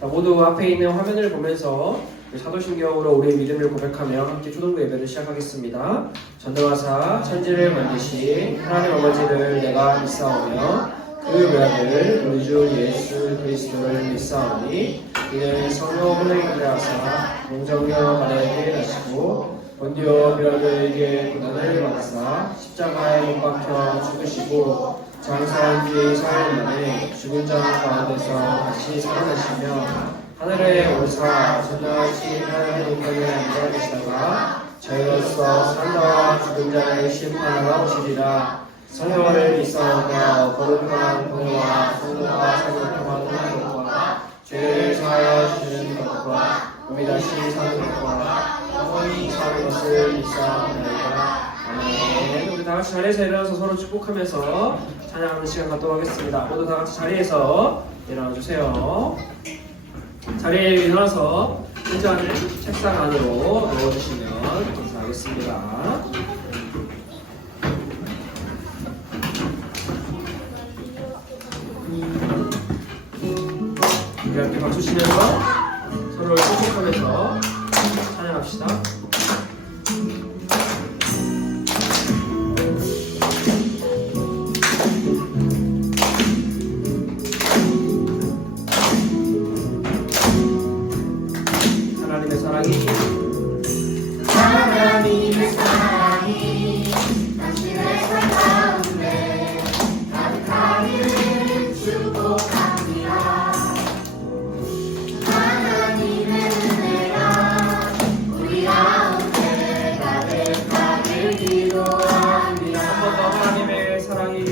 자, 모두 앞에 있는 화면을 보면서 사도신경으로 우리의 믿음을 고백하며 함께 초등부 예배를 시작하겠습니다. 전도하사 천지를 만드신 하나님 아버지를 내가 믿사오며 그 외아들 우리 주 예수 그리스도를 믿사오니 이는 성령 하나님께 하사 동정녀 마리아에게 나시고 본디오 빌라도에게 고난을 받으사 십자가에 못 박혀 죽으시고 장사한 뒤 4일 만에 죽은 자 가운데서 다시 살아나시며 하늘에 오르사 전능하신 하나님의 우편에 앉아 계시다가 저희로서 산자와 죽은 자를 심판하러 오시리라. 성령을 믿사오며 거룩한 공의와 성령과 사랑을 통하는 것과 죄를 사하여 주시는 것과 몸이 다시 사는 것과 영원히 사는 것을 믿사옵나이다. 아멘. 우리 다 같이 자리에서 일어나서 서로 축복하면서 찬양하는 시간 갖도록 하겠습니다. 모두 다 같이 자리에서 일어나 주세요. 자리에 일어나서 의자를 책상 안으로 넣어주시면 감사하겠습니다. 우리 함께 박수 치면서 서로를 축복하면서 찬양합시다. 하나님의 사랑이 당신의 삶 가운데 가득하기를 축복합니다. 하나님의 은혜가 우리 가운데 가득하길 기도합니다. 한 번 더 하나님의 사랑이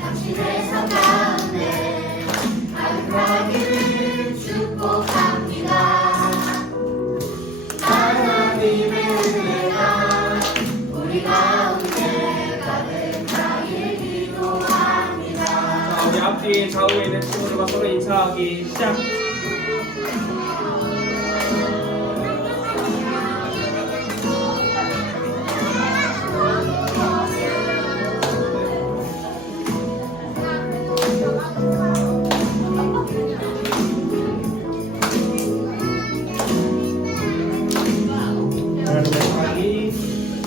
당신의 삶 가운데 가득하기를 축복합니다. 하나님의 은혜가 우리 가운데 가득하길 기도합니다. 자, 우리 앞뒤 좌우에 있는 친구들과 서로 인사하기 시작.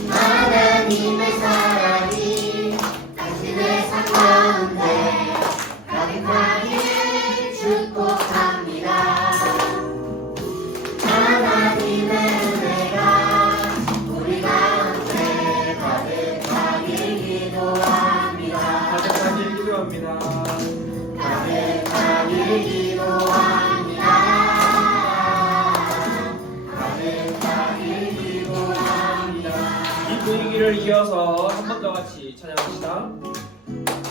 하나님의 사랑이 당신의 삶 가운데 가득하길 축복합니다. 하나님의 은혜가 우리 가운데 가득하길 기도합니다. 가득하길 기도합니다. 가득하길 기도합니다. 가득하길 기도합니다. 이 분위기를 이어서 한 번 더 같이 찬양합시다.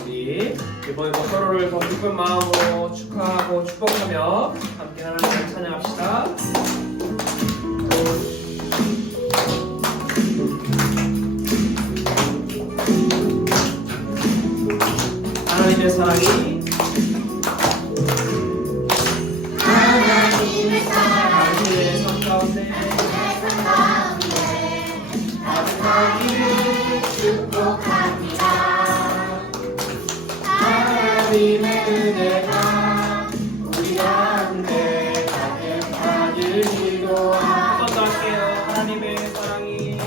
우리 이번에 서로를 더 기쁜 마음으로 축하하고 축복하며 함께 하나님을 찬양합시다. 하나님의 사랑이 하나님의 사랑이 당신의 삶 가운데 가득하기를 축복합니다. 하나님의 은혜가 우리 가운데 가득하길 기도합니다. 한 번 더 할게요. 하나님의 사랑이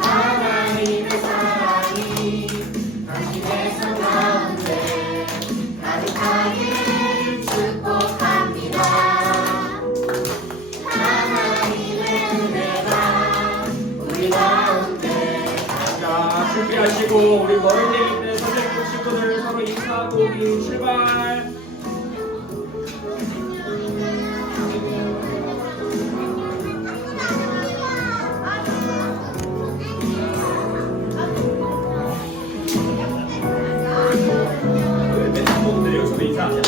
하나님의 사랑이 당신의 삶 가운데 가득하기를 축복합니다. 하나님의 은혜가 우리 가운데 자, 준비하시고 우리 멀리 있는 선생님 친구들 서로 인사하고 우리 출발. 맨 친구들 여기서도 인사하세요.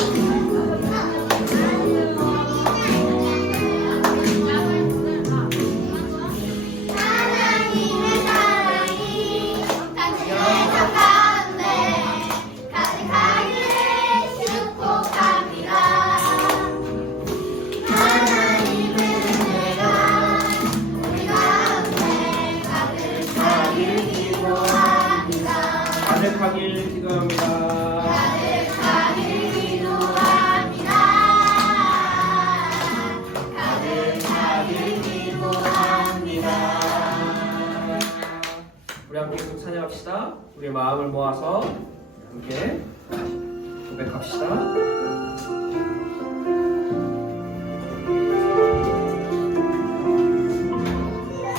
하나님의 사랑이 당신의 삶 가운데 가득하기를 축복 가득하길 기도합니다. 가득하길 기도합니다. 가득하길 기도합니다. 우리 함께 계속 찬양합시다. 우리 마음을 모아서 함께 고백합시다.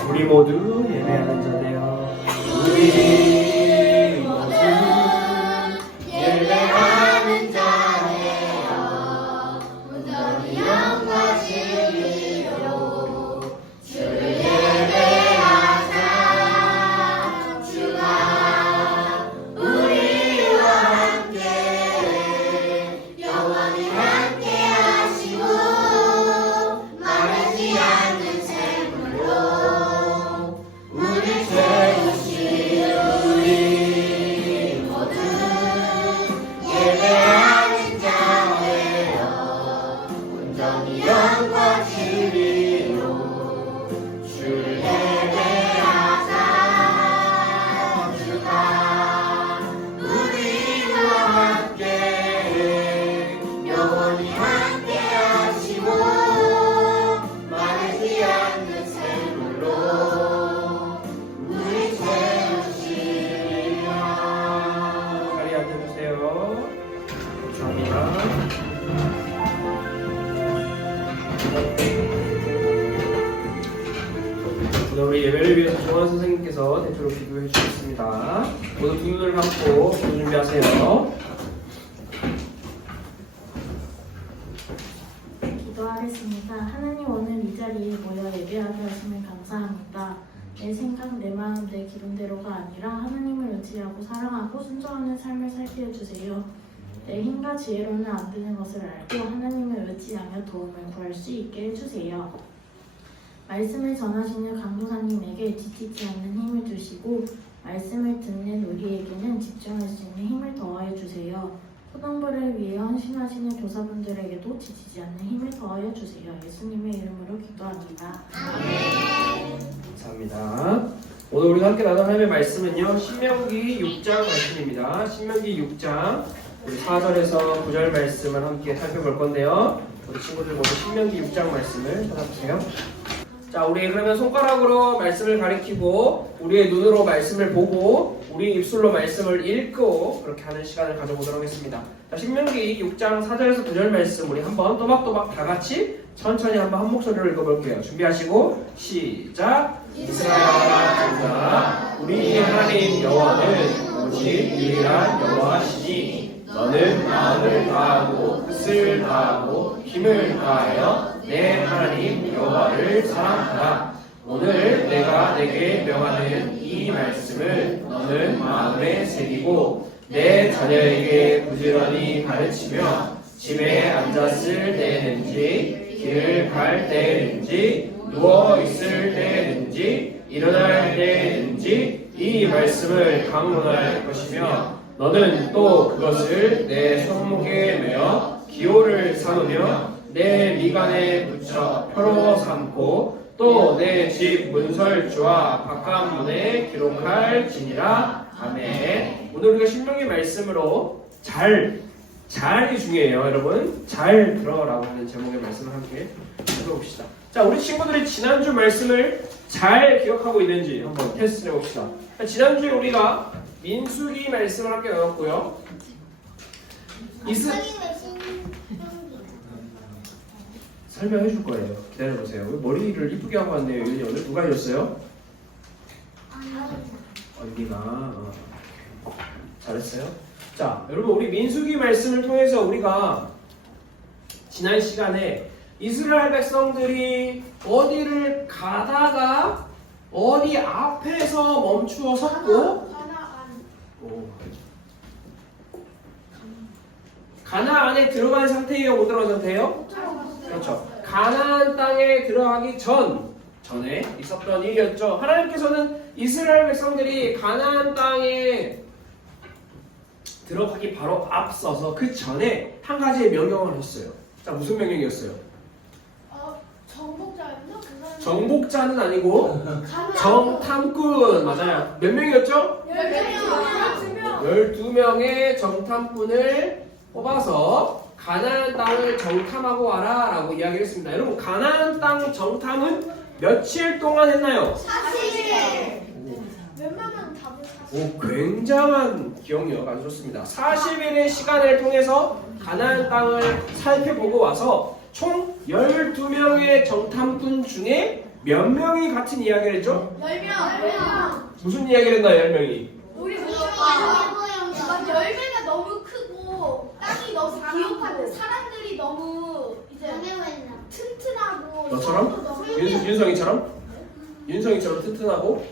우리 모두 예배하는 자되어 우리 모두 예배하는 자예요. 온전히 영과 진리로 주를 예배하자. 주가 우리와 함께 영원히 함께 하시고 마르지 않는 샘물로 우리 채우시. 우리 모두 예배하는 자예요. 온전히 영과 진리로 주를 예배하자. 주가 우리와 함께 영원히 함께 하시고 마르지 않는 샘물로 우리 채우시리라. 자리에 앉아주세요. 감사합니다. 오늘 우리 예배를 위해서 조원 선생님께서 대표로 기도해 주셨습니다. 모두 두 눈을 감고 기도 준비하세요. 기도하겠습니다. 하나님, 오늘 이 자리에 모여 예배하게 하심을 감사합니다. 내 생각, 내 마음, 내 기분대로가 아니라 하나님을 의지하고 사랑하고 순종하는 삶을 살게 해주세요. 내 힘과 지혜로는 안 되는 것을 알고 하나님을 의지하며 도움을 구할 수 있게 해주세요. 말씀을 전하시는 강도사님에게 지치지 않는 힘을 주시고 말씀을 듣는 우리에게는 집중할 수 있는 힘을 더하여 주세요. 초등부를 위해 헌신하시는 교사분들에게도 지치지 않는 힘을 더하여 주세요. 예수님의 이름으로 기도합니다. 감사합니다. 오늘 우리가 함께 나눌 하나님의 말씀은요, 신명기 6장 말씀입니다. 신명기 6장 4절에서 9절 말씀을 함께 살펴볼 건데요. 우리 친구들 모두 신명기 6장 말씀을 찾아보세요. 자, 우리 그러면 손가락으로 말씀을 가리키고 우리의 눈으로 말씀을 보고 우리 입술로 말씀을 읽고 그렇게 하는 시간을 가져보도록 하겠습니다. 자, 신명기 6장 4절에서 9절 말씀 우리 한번 또박또박 다 같이 천천히 한번 한 목소리로 읽어볼게요. 준비하시고 시작! 이스라엘아, 우리 하나님 여호와는 오직 유일한 여호와시니 너는 마음을 다하고 뜻을 다하고 힘을 다하여 내 하나님 여호와를 사랑하라. 오늘 내가 내게 명하는 이 말씀을 너는 마음에 새기고 내 자녀에게 부지런히 가르치며 집에 앉았을 때든지 길을 갈 때든지 누워 있을 때든지 일어날 때든지 이 말씀을 강론할 것이며 너는 또 그것을 내 손목에 매어 기호를 삼으며 내 미간에 붙여 표로 삼고 또 내 집 문설주와 바깥문에 기록할지니라. 아멘. 오늘 우리가 신명기 말씀으로 잘이 중요해요, 여러분. 잘 들어라고 하는 제목의 말씀을 함께 들어봅시다. 자, 우리 친구들이 지난주 말씀을 잘 기억하고 있는지 한번 테스트 해봅시다. 지난주에 우리가 민수기 말씀을 함께 나눴고요. 설명해 줄 거예요. 기다려보세요. 머리를 이쁘게 하고 왔네요. 윤이 오늘 누가 해줬어요? 언니가. 잘했어요. 자, 여러분 우리 민수기 말씀을 통해서 우리가 지난 시간에 이스라엘 백성들이 어디를 가다가 어디 앞에서 멈추어 섰고 가나안에 들어간 상태예요? 못 들어간 상태예요? 그렇죠. 가나안 땅에 들어가기 전에 있었던 일이었죠. 하나님께서는 이스라엘 백성들이 가나안 땅에 들어가기 바로 앞서서 그 전에 한 가지의 명령을 했어요. 자, 무슨 명령이었어요? 정복자였나? 정복자는 아니고 정탐꾼. 맞아요. 몇 명이었죠? 10명. 12명의 정탐꾼을 뽑아서 가나안 땅을 정탐하고 와라 라고 이야기를 했습니다. 여러분 가나안 땅 정탐은 며칠 동안 했나요? 40일. 웬만한 답을 오, 굉장한 기억력 아주 좋습니다. 40일의 시간을 통해서 가나안 땅을 살펴보고 와서 총 12명의 정탐꾼 중에 몇 명이 같은 이야기를 했죠? 10명. 무슨 이야기를 했나요, 10명이? 우리 열매가 너무 크고 땅이 너무 기억하고 사람들이 너무 이제 튼튼하고 너처럼? 너무 윤성이처럼? 윤성이처럼 튼튼하고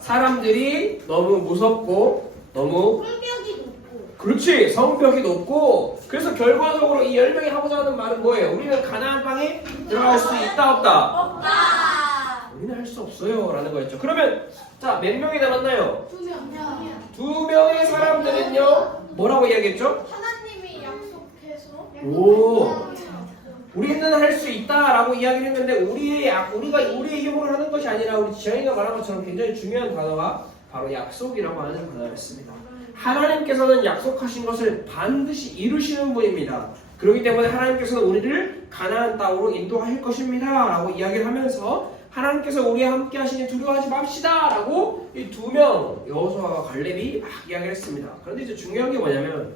사람들이 너무 무섭고 너무 꿀벽이 높고 그렇지 성벽이 높고 그래서 결과적으로 이 10명이 하고자 하는 말은 뭐예요? 우리는 가나안 땅에 들어갈 수 있다 없다? 없다. 우리는 할 수 없어요 라는 거였죠. 그러면 자 몇 명이 남았나요? 2명. 2명의 사람들은요 뭐라고 이야기했죠? 하나님이 약속해서 오 우리는 할 수 있다라고 이야기를 했는데 우리가 우리의 힘으로 하는 것이 아니라 우리 지영이가 말한 것처럼 굉장히 중요한 단어가 바로 약속이라고 하는 단어였습니다. 하나님께서는 약속하신 것을 반드시 이루시는 분입니다. 그렇기 때문에 하나님께서는 우리를 가나안 땅으로 인도할 것입니다 라고 이야기를 하면서 하나님께서 우리와 함께 하시니 두려워하지 맙시다 라고 이 2명 여호수아와 갈렙이 막 이야기를 했습니다. 그런데 이제 중요한 게 뭐냐면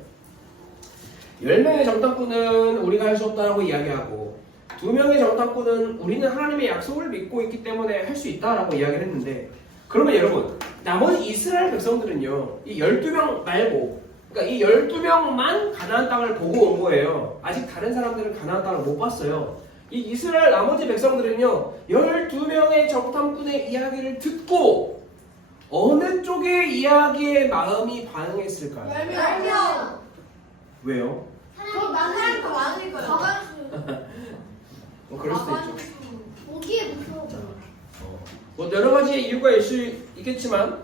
10명의 정탐꾼은 우리가 할 수 없다라고 이야기하고 2명의 정탐꾼은 우리는 하나님의 약속을 믿고 있기 때문에 할 수 있다라고 이야기를 했는데 그러면 여러분 나머지 이스라엘 백성들은요 이 12명 말고 그러니까 이 12명만 가나안 땅을 보고 온 거예요. 아직 다른 사람들은 가나안 땅을 못 봤어요. 이 이스라엘 나머지 백성들은요 12명의 정탐꾼의 이야기를 듣고 어느 쪽의 이야기에 마음이 반응했을까요? 10명. 왜요? 더 많은 더 많을 거예요. 가만수. 뭐 그럴 수도 있죠. 보기에 무서워. 뭐 여러 가지 이유가 있을 수 있겠지만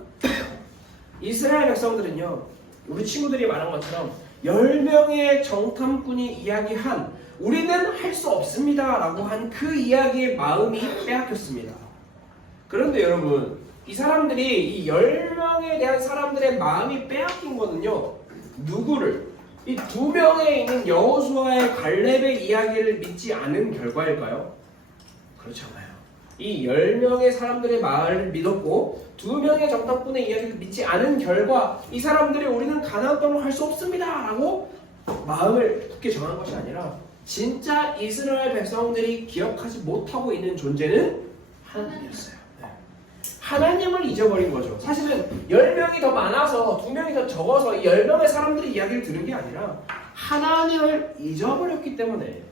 이스라엘 백성들은요 우리 친구들이 말한 것처럼 10명의 정탐꾼이 이야기한 우리는 할 수 없습니다 라고 한 그 이야기의 마음이 빼앗겼습니다. 그런데 여러분 이 사람들이 이 10명에 대한 사람들의 마음이 빼앗긴 거는요 누구를? 이 2명에 있는 여호수아의 갈렙의 이야기를 믿지 않은 결과일까요? 그렇지 않아요. 이 10명의 사람들의 말을 믿었고 2명의 정탐꾼의 이야기를 믿지 않은 결과 이 사람들이 우리는 가나안 땅을 할 수 없습니다 라고 마음을 굳게 정한 것이 아니라 진짜 이스라엘 백성들이 기억하지 못하고 있는 존재는 하나님이었어요. 하나님을 잊어버린 거죠. 사실은 10명이 더 많아서 2명이 더 적어서 이 10명의 사람들이 이야기를 들은 게 아니라 하나님을 잊어버렸기 때문에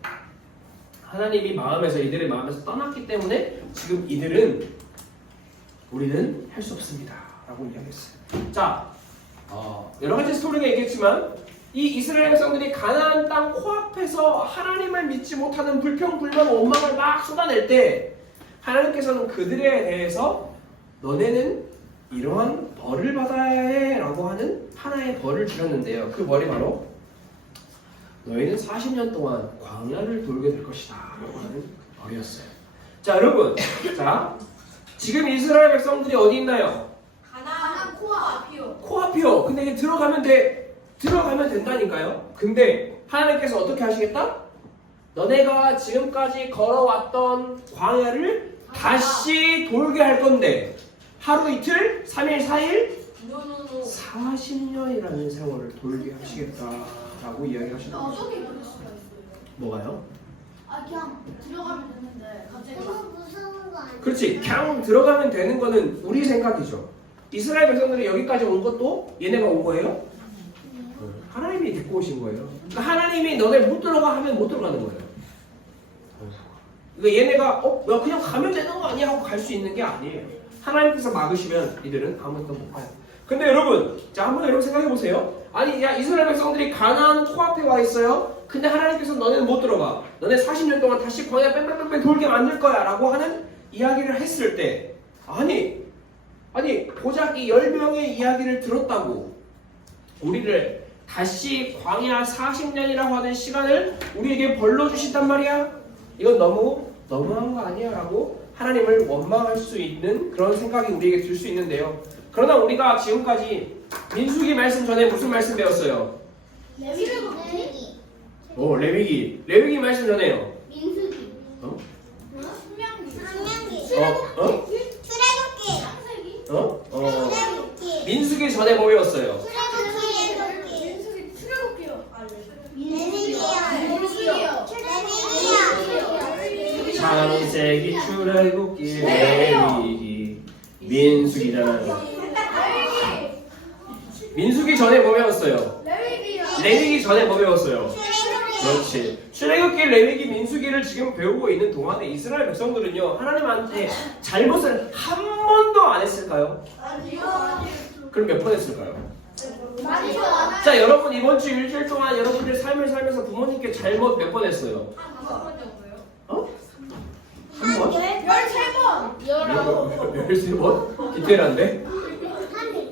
하나님이 마음에서 이들의 마음에서 떠났기 때문에 지금 이들은 우리는 할 수 없습니다 라고 이야기했어요. 자 여러 가지 스토리가 있겠지만 이 이스라엘 백성들이 가나안 땅 코앞에서 하나님을 믿지 못하는 불평불만 원망을 막 쏟아낼 때 하나님께서는 그들에 대해서 너네는 이러한 벌을 받아야 해 라고 하는 하나의 벌을 주셨는데요. 그 벌이 바로 너희는 40년 동안 광야를 돌게 될 것이다 라고 하는 벌이었어요. 자 여러분 자 지금 이스라엘 백성들이 어디 있나요? 가나안 코앞이요. 코앞이요. 근데 이게 들어가면 된다니까요. 근데 하나님께서 어떻게 하시겠다? 너네가 지금까지 걸어왔던 광야를 다시 돌게 할 건데 하루 이틀? 3일 4일? 40년이라는 세월을 돌게 하시겠다라고 이야기하시는 거죠. 어떻게 그럴 수가 있어요? 뭐가요? 그냥 들어가면 되는데 갑자기 무서운 거 아니야? 그렇지. 그냥 들어가면 되는 거는 우리 생각이죠. 이스라엘 백성들이 여기까지 온 것도 얘네가 온 거예요? 하나님이 데리고 오신 거예요. 그러니까 하나님이 너네 못 들어가 하면 못 들어가는 거예요. 그러니까 얘네가 야 그냥 가면 되는 거 아니야 하고 갈 수 있는 게 아니에요. 하나님께서 막으시면 이들은 아무것도 못 가요. 근데 여러분 자 한번 여러분 생각해 보세요. 아니 야 이스라엘 백성들이 가나안 코앞에 와 있어요. 근데 하나님께서 너네는 못 들어가. 너네 40년 동안 다시 광야 뺑뺑뺑뺑 돌게 만들 거야 라고 하는 이야기를 했을 때 아니 고작 이 10명의 이야기를 들었다고 우리를 다시 광야 40년이라고 하는 시간을 우리에게 벌러 주신단 말이야? 이건 너무한 거 아니야? 라고 하나님을 원망할 수 있는 그런 생각이 우리에게 들 수 있는데요. 그러나 우리가 지금까지 민수기 말씀 전에 무슨 말씀 배웠어요? 레위기. 레위기 말씀 전에요. 민수기. 어? 상명기. 출애굽기. 출애굽기. 출애굽기. 민수기 전에 뭐 배웠어요? 출애굽기. 출애굽기요. 레위기요. 레위기요. 창세기, 출애굽기, 레위기, 민수기잖아요. 민수기 전에 뭐 배웠어요? 레위기 전에 뭐 배웠어요? 그렇지. 출애굽기, 레위기, 민수기를 지금 배우고 있는 동안에 이스라엘 백성들은요 하나님한테 잘못을 한 번도 안 했을까요? 그럼 몇 번 했을까요? 자, 여러분 이번 주 일주일 동안 여러분들 삶을 살면서 부모님께 잘못 몇 번 했어요? 어? 한 번? 13번. 13번? 디테일한데?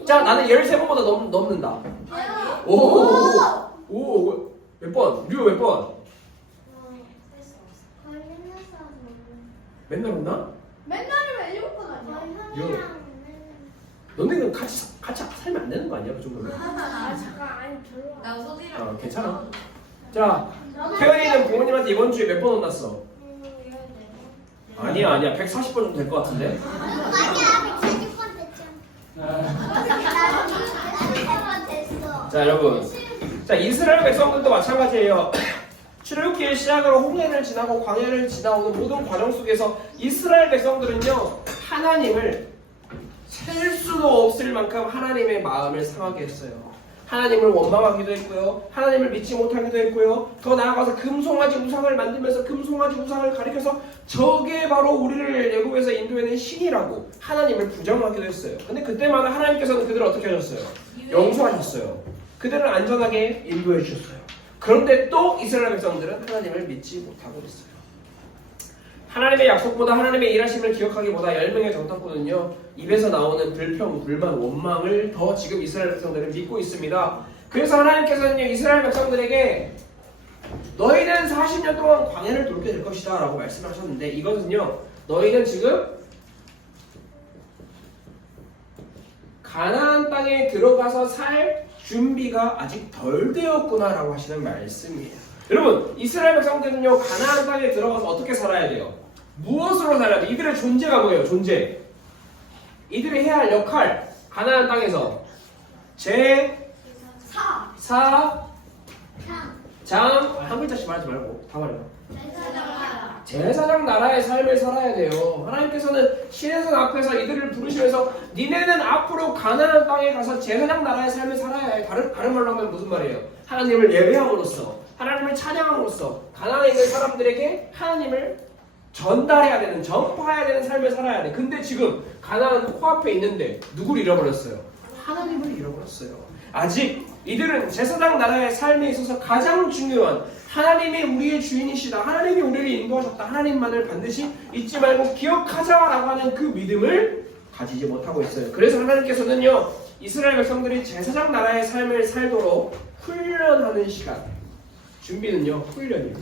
자, 나는 13번보다 넘는다. 오, 몇 번? 류 몇 번? 맨날 혼나? 맨날이면 7번 아니야? 너네는 같이 살면 안 되는 거 아니야? 그 정도면? 나 소리랑. 아, 괜찮아. 자, 태연이는 부모님한테 이번 주에 몇 번 혼났어? 아니야. 140번 정도 될 것 같은데? 아니야, 140번 됐죠. 자, 여러분. 자, 이스라엘 백성들도 마찬가지예요. 출애굽기의 시작으로 홍해를 지나고 광야를 지나오는 모든 과정 속에서 이스라엘 백성들은요 하나님을 셀 수도 없을 만큼 하나님의 마음을 상하게 했어요. 하나님을 원망하기도 했고요, 하나님을 믿지 못하기도 했고요, 더 나아가서 금송아지 우상을 만들면서 금송아지 우상을 가리켜서 저게 바로 우리를 애굽에서 인도해낸 신이라고 하나님을 부정하기도 했어요. 근데 그때마다 하나님께서는 그들을 어떻게 하셨어요? 용서하셨어요. 그들을 안전하게 인도해 주셨어요. 그런데 또 이스라엘 백성들은 하나님을 믿지 못하고 있어요. 하나님의 약속보다 하나님의 일하심을 기억하기보다 10명의 정탐꾼은요 입에서 나오는 불평, 불만, 원망을 더 지금 이스라엘 백성들은 믿고 있습니다. 그래서 하나님께서는요 이스라엘 백성들에게 너희는 40년 동안 광야를 돌게 될 것이다 라고 말씀하셨는데, 이것은요 너희는 지금 가나안 땅에 들어가서 살 준비가 아직 덜 되었구나 라고 하시는 말씀이에요. 여러분, 이스라엘 백성들은요 가나안 땅에 들어가서 어떻게 살아야 돼요? 무엇으로 살아야 돼요? 이들의 존재가 뭐예요? 존재. 이들이 해야 할 역할. 가나안 땅에서 한 글자씩 말하지 말고 다 말해요. 제사장 나라의 삶을 살아야 돼요. 하나님께서는 시내산 앞에서 이들을 부르시면서 니네는 앞으로 가나안 땅에 가서 제사장 나라의 삶을 살아야 해. 다른 말로 하면 무슨 말이에요? 하나님을 예배함으로써, 하나님을 찬양함으로써 가나안에 있는 사람들에게 하나님을 전달해야 되는, 전파해야 되는 삶을 살아야 돼. 근데 지금 가나안 코앞에 있는데 누굴 잃어버렸어요? 하나님을 잃어버렸어요. 아직 이들은 제사장 나라의 삶에 있어서 가장 중요한 하나님이 우리의 주인이시다, 하나님이 우리를 인도하셨다, 하나님만을 반드시 잊지 말고 기억하자라고 하는 그 믿음을 가지지 못하고 있어요. 그래서 하나님께서는요 이스라엘 백성들이 제사장 나라의 삶을 살도록 훈련하는 시간, 준비는요 훈련.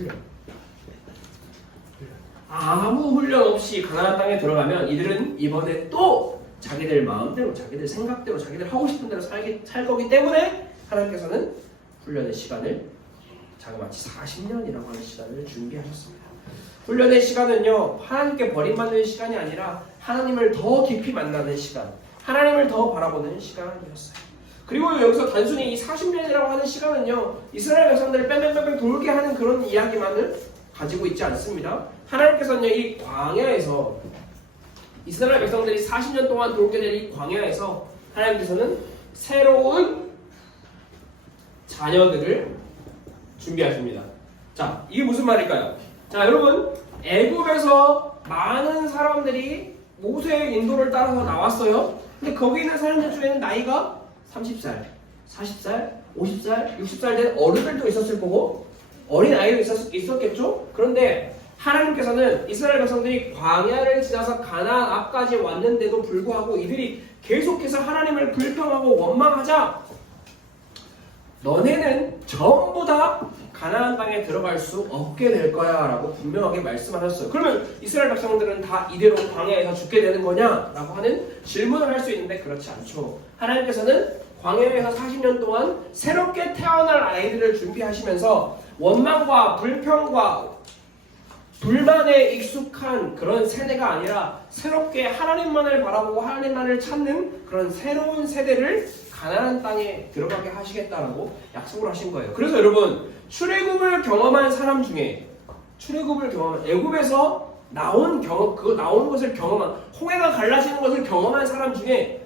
아무 훈련 없이 가나안 땅에 들어가면 이들은 이번에 또 자기들 마음대로, 자기들 생각대로, 자기들 하고 싶은 대로 살 거기 때문에 하나님께서는 훈련의 시간을 자그마치 40년이라고 하는 시간을 준비하셨습니다. 훈련의 시간은요 하나님께 버림받는 시간이 아니라 하나님을 더 깊이 만나는 시간, 하나님을 더 바라보는 시간이었어요. 그리고 여기서 단순히 이 40년이라고 하는 시간은요 이스라엘 백성들을 뺑뺑뺑뺑 돌게 하는 그런 이야기만을 가지고 있지 않습니다. 하나님께서는 이 광야에서 이스라엘 백성들이 40년 동안 돌게 될 이 광야에서 하나님께서는 새로운 자녀들을 준비하십니다. 자, 이게 무슨 말일까요? 자, 여러분, 애굽에서 많은 사람들이 모세의 인도를 따라서 나왔어요. 근데 거기 있는 사람들 중에는 나이가 30살, 40살, 50살, 60살 된 어른들도 있었을 거고 어린 아이도 있었겠죠? 그런데 하나님께서는 이스라엘 백성들이 광야를 지나서 가나안 앞까지 왔는데도 불구하고 이들이 계속해서 하나님을 불평하고 원망하자 너네는 전부 다 가나안 땅에 들어갈 수 없게 될 거야 라고 분명하게 말씀하셨어요. 그러면 이스라엘 백성들은 다 이대로 광야에서 죽게 되는 거냐? 라고 하는 질문을 할 수 있는데 그렇지 않죠. 하나님께서는 광야에서 40년 동안 새롭게 태어날 아이들을 준비하시면서 원망과 불평과 불만에 익숙한 그런 세대가 아니라 새롭게 하나님만을 바라보고 하나님만을 찾는 그런 새로운 세대를 가나안 땅에 들어가게 하시겠다라고 약속을 하신 거예요. 그래서 여러분 출애굽을 경험한 사람 중에 출애굽을 경험한 애굽에서 나온 경험 그 나오는 것을 경험한 홍해가 갈라지는 것을 경험한 사람 중에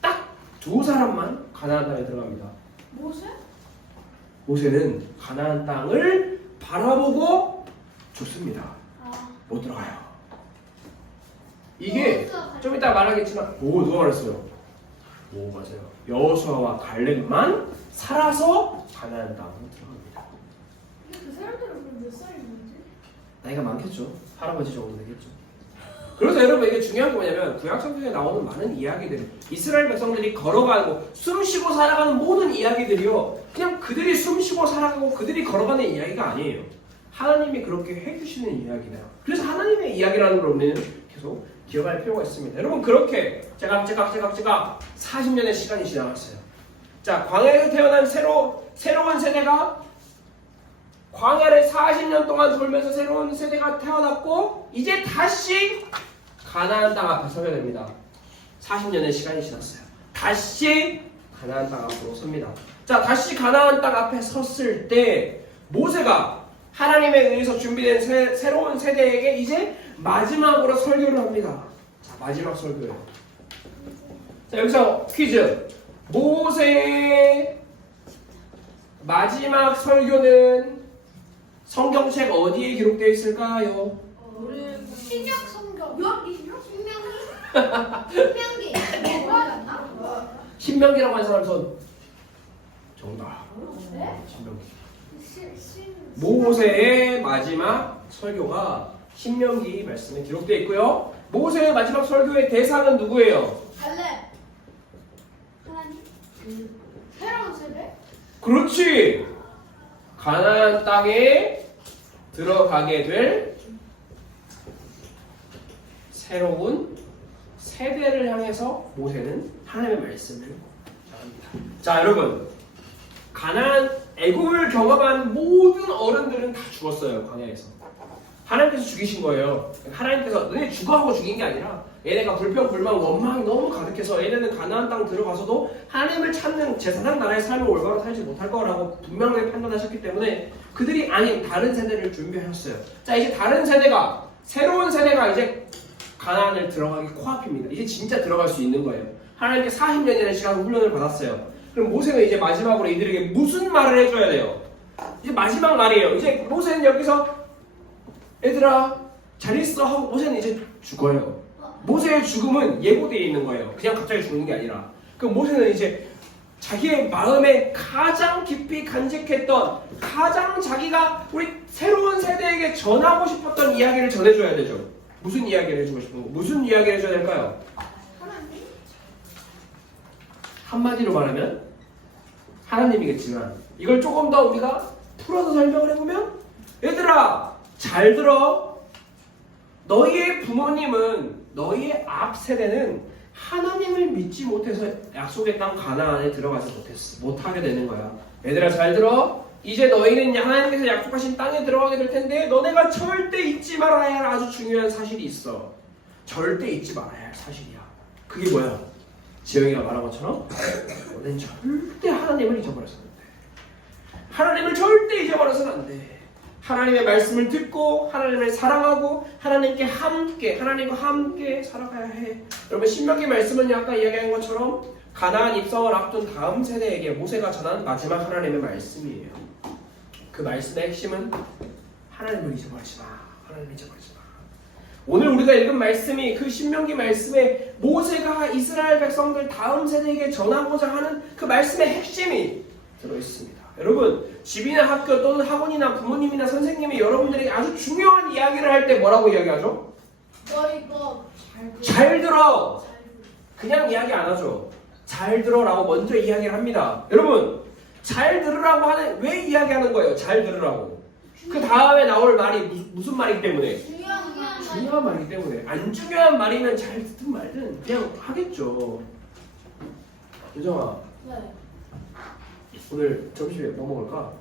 딱 두 사람만 가나안 땅에 들어갑니다. 모세? 모세는 가나안 땅을 바라보고 죽습니다. 못 들어가요. 이게 좀 이따 말하겠지만 누가 말했어요? 맞아요. 여호수아와 갈렙만 살아서 가나안 땅으로 들어갑니다. 그 사람들은 그럼 몇 살인지? 나이가 많겠죠. 할아버지 정도 되겠죠. 그래서 여러분 이게 중요한 게 뭐냐면 구약 성경에 나오는 많은 이야기들, 이스라엘 백성들이 걸어가고 숨쉬고 살아가는 모든 이야기들이요, 그냥 그들이 숨쉬고 살아가고 그들이 걸어가는 이야기가 아니에요. 하나님이 그렇게 해주시는 이야기다. 그래서 하나님의 이야기라는 걸 우리는 계속 기억할 필요가 있습니다. 여러분 그렇게 제가 40년의 시간이 지나갔어요. 자, 광야에서 태어난 새로운 세대가 광야를 40년 동안 돌면서 새로운 세대가 태어났고 이제 다시 가나안 땅 앞에 서게 됩니다. 40년의 시간이 지났어요. 다시 가나안 땅 앞으로 섭니다. 자, 다시 가나안 땅 앞에 섰을 때 모세가 하나님에 의해서 준비된 새로운 세대에게 이제 마지막으로 설교를 합니다. 자, 마지막 설교예요. 자, 여기서 퀴즈. 모세의 마지막 설교는 성경책 어디에 기록되어 있을까요? 신약 성경. 신명기? 뭐가 나? 신명기라고 하는 사람 손. 정답. 네? 신명기. 모세의 마지막 설교가 신명기 말씀에 기록되어 있고요. 모세의 마지막 설교의 대상은 누구예요? 갈렙. 하나님? 새로운 세대? 그렇지. 가나안 땅에 들어가게 될 새로운 세대를 향해서 모세는 하나님의 말씀을 전합니다. 자, 여러분, 애굽을 경험한 모든 어른들은 다 죽었어요. 광야에서. 하나님께서 죽이신 거예요. 하나님께서 너네 죽어 하고 죽인 게 아니라 얘네가 불평, 불만, 원망이 너무 가득해서 얘네는 가나안 땅 들어가서도 하나님을 찾는 제사장 나라의 삶을 올바로 살지 못할 거라고 분명하게 판단하셨기 때문에 그들이 아닌 다른 세대를 준비하셨어요. 자, 이제 다른 세대가, 새로운 세대가 이제 가나안을 들어가기 코앞입니다. 이제 진짜 들어갈 수 있는 거예요. 하나님께 40년이라는 시간 훈련을 받았어요. 그럼 모세는 이제 마지막으로 이들에게 무슨 말을 해줘야 돼요? 이제 마지막 말이에요. 이제 모세는 여기서 얘들아 잘 있어 하고 모세는 이제 죽어요. 모세의 죽음은 예고되어 있는 거예요. 그냥 갑자기 죽는 게 아니라. 그럼 모세는 이제 자기의 마음에 가장 깊이 간직했던, 가장 자기가 우리 새로운 세대에게 전하고 싶었던 이야기를 전해줘야 되죠. 무슨 이야기를 해주고 싶은 거? 무슨 이야기를 해줘야 될까요? 하나님? 한마디로 말하면 하나님이겠지만 이걸 조금 더 우리가 풀어서 설명을 해보면, 얘들아 잘 들어. 너희의 부모님은, 너희의 앞 세대는 하나님을 믿지 못해서 약속의 땅 가나안에 들어가지 못하게 되는 거야. 얘들아 잘 들어. 이제 너희는 하나님께서 약속하신 땅에 들어가게 될 텐데 너네가 절대 잊지 말아야 할 아주 중요한 사실이 있어. 절대 잊지 말아야 할 사실이야. 그게 뭐야? 지영이가 말한 것처럼 너는 절대 하나님을 잊어버려서는 안 돼. 하나님을 절대 잊어버려서는 안 돼. 하나님의 말씀을 듣고 하나님을 사랑하고 하나님과 함께 살아가야 해. 여러분 신명기 말씀은 아까 이야기한 것처럼 가나안 입성을 앞둔 다음 세대에게 모세가 전한 마지막 하나님의 말씀이에요. 그 말씀의 핵심은 하나님을 잊어버리지 마. 하나님을 잊어버리지 마. 오늘 우리가 읽은 말씀이 그 신명기 말씀에 모세가 이스라엘 백성들 다음 세대에게 전하고자 하는 그 말씀의 핵심이 들어있습니다. 여러분 집이나 학교 또는 학원이나 부모님이나 선생님이 여러분들에게 아주 중요한 이야기를 할 때 뭐라고 이야기하죠? 너 이거 잘 들어. 그냥 이야기 안 하죠. 잘 들어라고 먼저 이야기를 합니다. 여러분 잘 들으라고 하는 왜 이야기하는 거예요? 잘 들으라고. 그 다음에 나올 말이 무슨 말이기 때문에? 중요한 말이기 때문에. 안 중요한 말이면 잘 듣든 말든 그냥 하겠죠. 유정아, 네. 오늘 점심에 뭐 먹을까?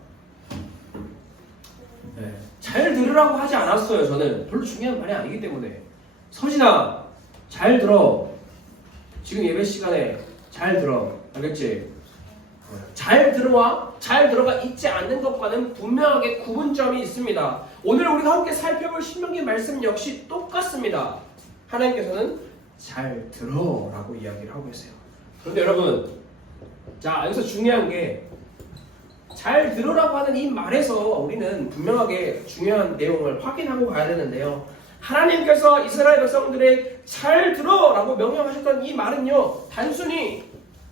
네. 잘 들으라고 하지 않았어요. 저는 별로 중요한 말이 아니기 때문에. 서진아, 잘 들어. 지금 예배 시간에 잘 들어. 알겠지? 잘 들어와, 잘 들어가 있지 않는 것과는 분명하게 구분점이 있습니다. 오늘 우리가 함께 살펴볼 신명기 말씀 역시 똑같습니다. 하나님께서는 잘 들어라고 이야기를 하고 계세요. 그런데 여러분, 자 여기서 중요한 게 잘 들으라고 하는 이 말에서 우리는 분명하게 중요한 내용을 확인하고 가야 되는데요. 하나님께서 이스라엘 백성들의 잘 들어라고 명령하셨던 이 말은요, 단순히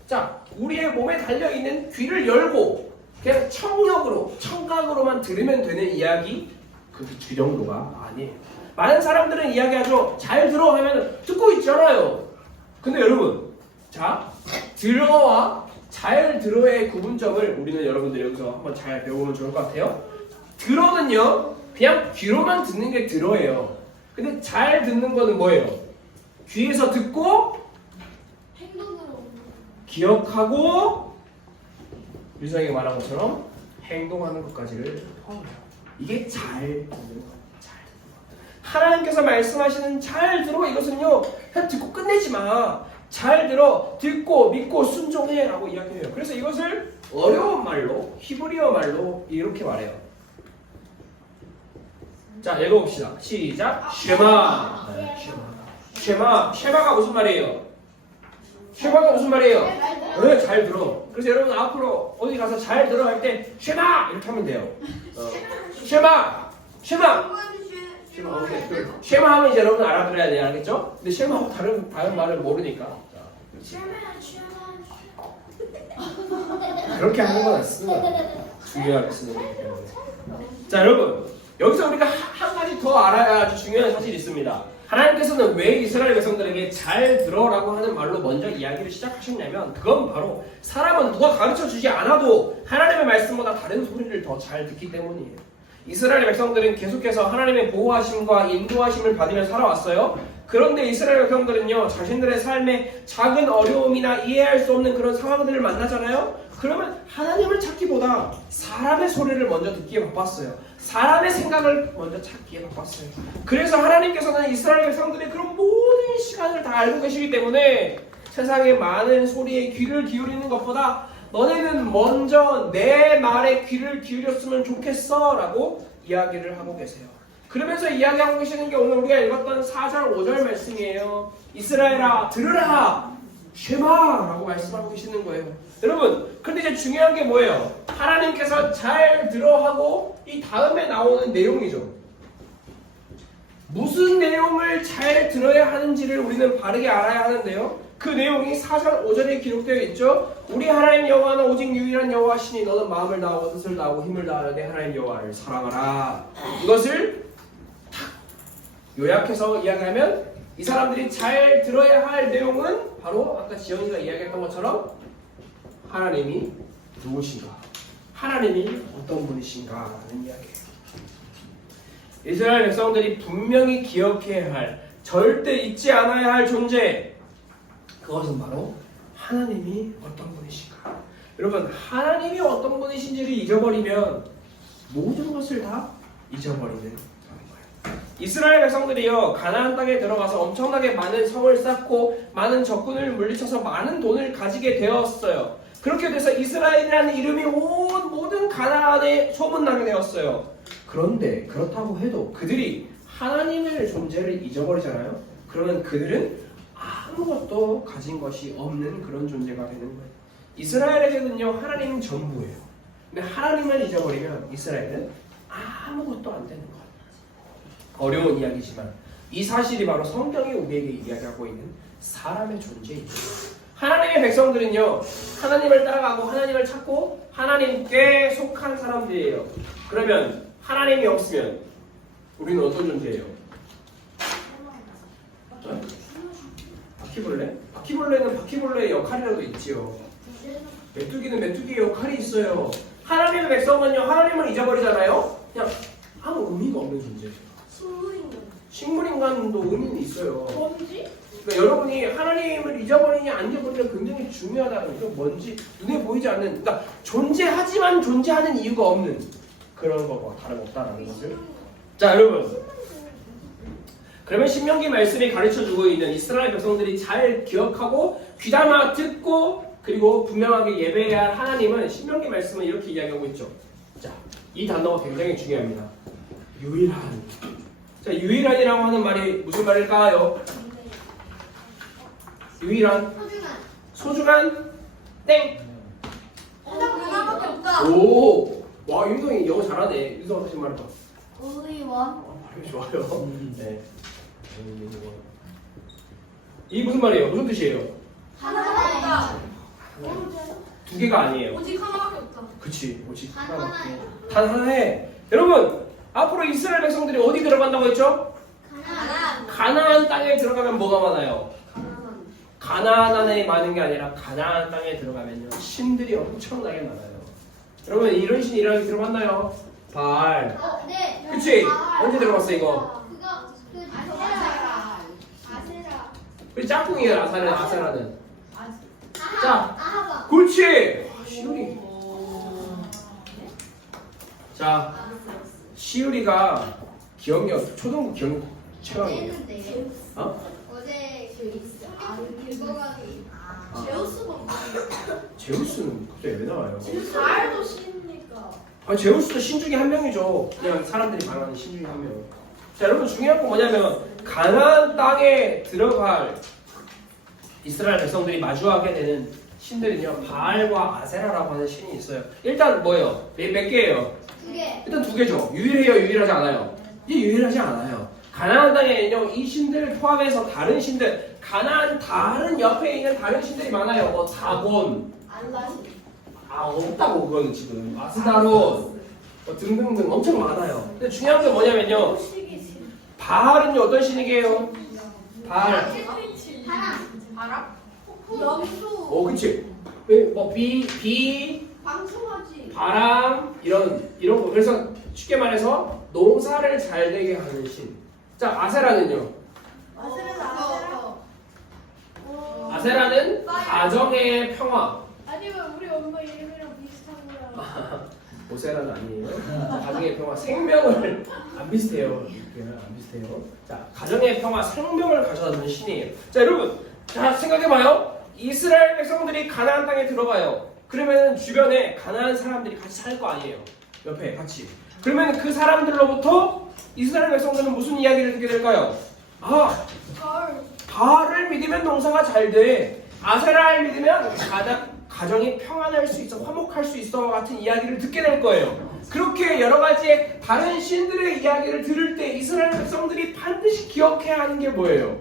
자 우리의 몸에 달려있는 귀를 열고 그냥 청각으로만 들으면 되는 이야기 그 정도가 아니에요. 많은 사람들은 이야기하죠. 잘 들어 하면 듣고 있잖아요. 근데 여러분, 자 들어와 잘 들어의 구분점을 우리는 여러분들이 여기서 한번 잘 배워보면 좋을 것 같아요. 들어는요 그냥 귀로만 듣는 게 들어예요. 근데 잘 듣는 거는 뭐예요? 귀에서 듣고 행동으로. 기억하고 유성이가 말한 것처럼 행동하는 것까지를 포함해요. 이게 잘 듣는 거예요. 잘 듣는 거. 하나님께서 말씀하시는 잘 들어 이것은요 그냥 듣고 끝내지 마. 잘 들어, 듣고, 믿고, 순종해 라고 이야기해요. 그래서 이것을 어려운 말로, 히브리어 말로 이렇게 말해요. 자, 읽어봅시다. 시작. 쉐마. 네, 쉐마. 쉐마가 무슨 말이에요? 쉐마가 무슨 말이에요? 네, 잘 들어. 그래서 여러분 앞으로 어디 가서 잘 들어 할 때 쉐마! 이렇게 하면 돼요. 쉐마! 오케이. 쉐마 하면 이제 여러분 알아들어야 돼요. 알겠죠? 근데 쉐마하고 다른 말을 모르니까. 그렇게 하는 건 쓰는 중요하게 쓰는 거기 때문에. 자, 여러분. 여기서 우리가 한 가지 더 알아야 아주 중요한 사실이 있습니다. 하나님께서는 왜 이스라엘 백성들에게 잘 들어라고 하는 말로 먼저 이야기를 시작하셨냐면 그건 바로 사람은 누가 가르쳐주지 않아도 하나님의 말씀보다 다른 소리를 더 잘 듣기 때문이에요. 이스라엘 백성들은 계속해서 하나님의 보호하심과 인도하심을 받으며 살아왔어요. 그런데 이스라엘 백성들은요 자신들의 삶에 작은 어려움이나 이해할 수 없는 그런 상황들을 만나잖아요. 그러면 하나님을 찾기보다 사람의 소리를 먼저 듣기에 바빴어요. 사람의 생각을 먼저 찾기에 바빴어요. 그래서 하나님께서는 이스라엘 백성들의 그런 모든 시간을 다 알고 계시기 때문에 세상의 많은 소리에 귀를 기울이는 것보다 너네는 먼저 내 말에 귀를 기울였으면 좋겠어 라고 이야기를 하고 계세요. 그러면서 이야기하고 계시는 게 오늘 우리가 읽었던 4장 5절 말씀이에요. 이스라엘아 들으라 쉐마 라고 말씀하고 계시는 거예요. 여러분, 근데 이제 중요한 게 뭐예요? 하나님께서 잘 들어 하고 이 다음에 나오는 내용이죠. 무슨 내용을 잘 들어야 하는지를 우리는 바르게 알아야 하는데요. 그 내용이 4장 5절에 기록되어 있죠. 우리 하나님 여호와는 오직 유일한 여호와시니 너는 마음을 다하고 뜻을 다하고 힘을 다하여 내 하나님 여호와를 사랑하라. 이것을 탁 요약해서 이야기하면 이 사람들이 잘 들어야 할 내용은 바로 아까 지영이가 이야기했던 것처럼 하나님이 누구신가? 하나님이 어떤 분이신가? 라는 이야기예요. 이스라엘 백성들이 분명히 기억해야 할, 절대 잊지 않아야 할 존재, 그것은 바로 하나님이 어떤 분이신가? 여러분, 하나님이 어떤 분이신지를 잊어버리면 모든 것을 다 잊어버리는 거예요. 이스라엘 백성들이요 가나안 땅에 들어가서 엄청나게 많은 성을 쌓고 많은 적군을 물리쳐서 많은 돈을 가지게 되었어요. 그렇게 돼서 이스라엘이라는 이름이 온 모든 가나안에 소문나게 되었어요. 그런데 그렇다고 해도 그들이 하나님의 존재를 잊어버리잖아요. 그러면 그들은 아무것도 가진 것이 없는 그런 존재가 되는 거예요. 이스라엘에게는요 하나님은 전부예요. 근데 하나님을 잊어버리면 이스라엘은 아무것도 안 되는 거예요. 어려운 이야기지만 이 사실이 바로 성경이 우리에게 이야기하고 있는 사람의 존재이죠. 하나님의 백성들은요 하나님을 따라가고 하나님을 찾고 하나님께 속한 사람들이에요. 그러면 하나님이 없으면 우리는 어떤 존재예요? 바퀴벌레? 바퀴벌레는 바퀴벌레의 역할이라도 있지요. 메뚜기는 메뚜기의 역할이 있어요. 하나님의 백성은요, 하나님을 잊어버리잖아요. 그냥 아무 의미가 없는 존재예요. 식물인간도 의미는 있어요. 뭔지? 그러니까 여러분이 하나님을 잊어버리냐 안 잊어버리냐 굉장히 중요하다는 거죠. 뭔지 눈에 보이지 않는, 그러니까 존재하지만 존재하는 이유가 없는 그런 거와 다름없다라는 것을. 자, 여러분. 그러면 신명기 말씀이 가르쳐주고 있는 이스라엘 백성들이 잘 기억하고 귀담아 듣고 그리고 분명하게 예배해야 할 하나님은 신명기 말씀은 이렇게 이야기하고 있죠. 자, 이 단어가 굉장히 중요합니다. 유일한. 자, 유일한이라고 하는 말이 무슨 말일까요? 유일한, 소중한, 땡. 하나밖에 없다. 오, 와 윤성이 영어 잘하네. 윤성 다시 말해봐. 의원. 발음이 좋아요. 네. 이 무슨 말이에요? 무슨 뜻이에요? 하나밖에 없다. 두 개가 아니에요. 오직 하나밖에 없다. 그치, 오직 단 하나. 하나예요. 단 하나에. 여러분, 앞으로 이스라엘 백성들이 어디 들어간다고 했죠? 가나안. 가나안 땅에 들어가면 뭐가 많아요? 가나안 안에 많은 게 아니라 가나안 땅에 들어가면요 신들이 엄청나게 많아요. 여러분 이런 신 이렇게 들어봤나요? 바알. 네. 그치? 언제 들어봤어 이거? 아세라. 우리 짝꿍이에요. 아세라는. 자, 아하바. 그렇지. 시우리. 자, 시우리가 기억력 초등부 기억력 최강이에요. 어? 어제 읽어가기. 제우스가 제우스는 갑자기 왜 나와요? 잘도 신니까. 아, 제우스도 신 중에 한 명이죠. 그냥 사람들이 말하는 신 중에 한 명. 자, 여러분 중요한 건 뭐냐면 가나안 땅에 들어갈 이스라엘 백성들이 마주하게 되는 신들은요 바알과 아세라라고 하는 신이 있어요. 일단 뭐예요? 몇 개예요? 2개. 일단 2개죠. 유일해요? 유일하지 않아요? 이게 유일하지 않아요. 가나안 땅에는요 이 신들을 포함해서 다른 신들, 가나안 다른 옆에 있는 다른 신들이 많아요. 뭐 다곤, 알라시. 아 없다고 그거는 지금 아스다론 뭐 등등등 엄청 많아요. 근데 중요한 게 뭐냐면요 바알은요 어떤 신이게요? 바알. 바람. 염소. 그치. 뭐 비, 방충하지. 바람 이런 거. 그래서 쉽게 말해서 농사를 잘 되게 하는 신. 자, 아세라는요. 아세라는 가정의 평화. 아니면 우리 엄마 이름이랑 비슷한 거야. 오세라는 아니에요. 가정의 평화, 생명을 안 비슷해요. 안 비슷해요. 자, 가정의 평화, 생명을 가져다 주는 신이에요. 자, 여러분, 자 생각해봐요. 이스라엘 백성들이 가나안 땅에 들어가요. 그러면 주변에 가나안 사람들이 같이 살 거 아니에요. 옆에 같이. 그러면 그 사람들로부터 이스라엘 백성들은 무슨 이야기를 듣게 될까요? 아, 바알을 믿으면 농사가 잘 돼. 아세라를 믿으면 가정이 평안할 수 있어, 화목할 수 있어 같은 이야기를 듣게 될 거예요. 그렇게 여러 가지의 다른 신들의 이야기를 들을 때 이스라엘 백성들이 반드시 기억해야 하는 게 뭐예요?